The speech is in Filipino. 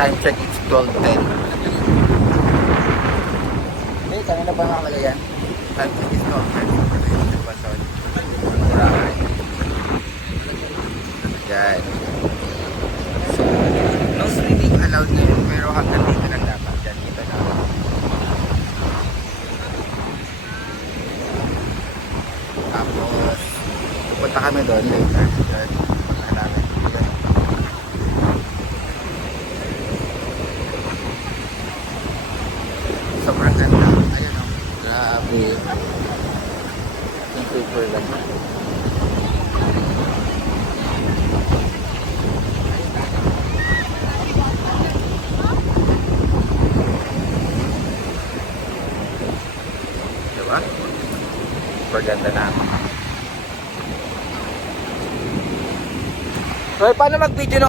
Time check, it's 12:10. Eh, kanina pa nakalagay yan. Time check is 12:10. Yan. So, no swimming allowed ngayon, pero hanggang dito lang dapat. Yan, dito na. Tapos, pupunta kami doon later. Yan, punta namin. Yan. Sobrang ganda. Ayun o. Grabe. Yung paper lang. Diba? Super ganda na. Roy, paano mag-video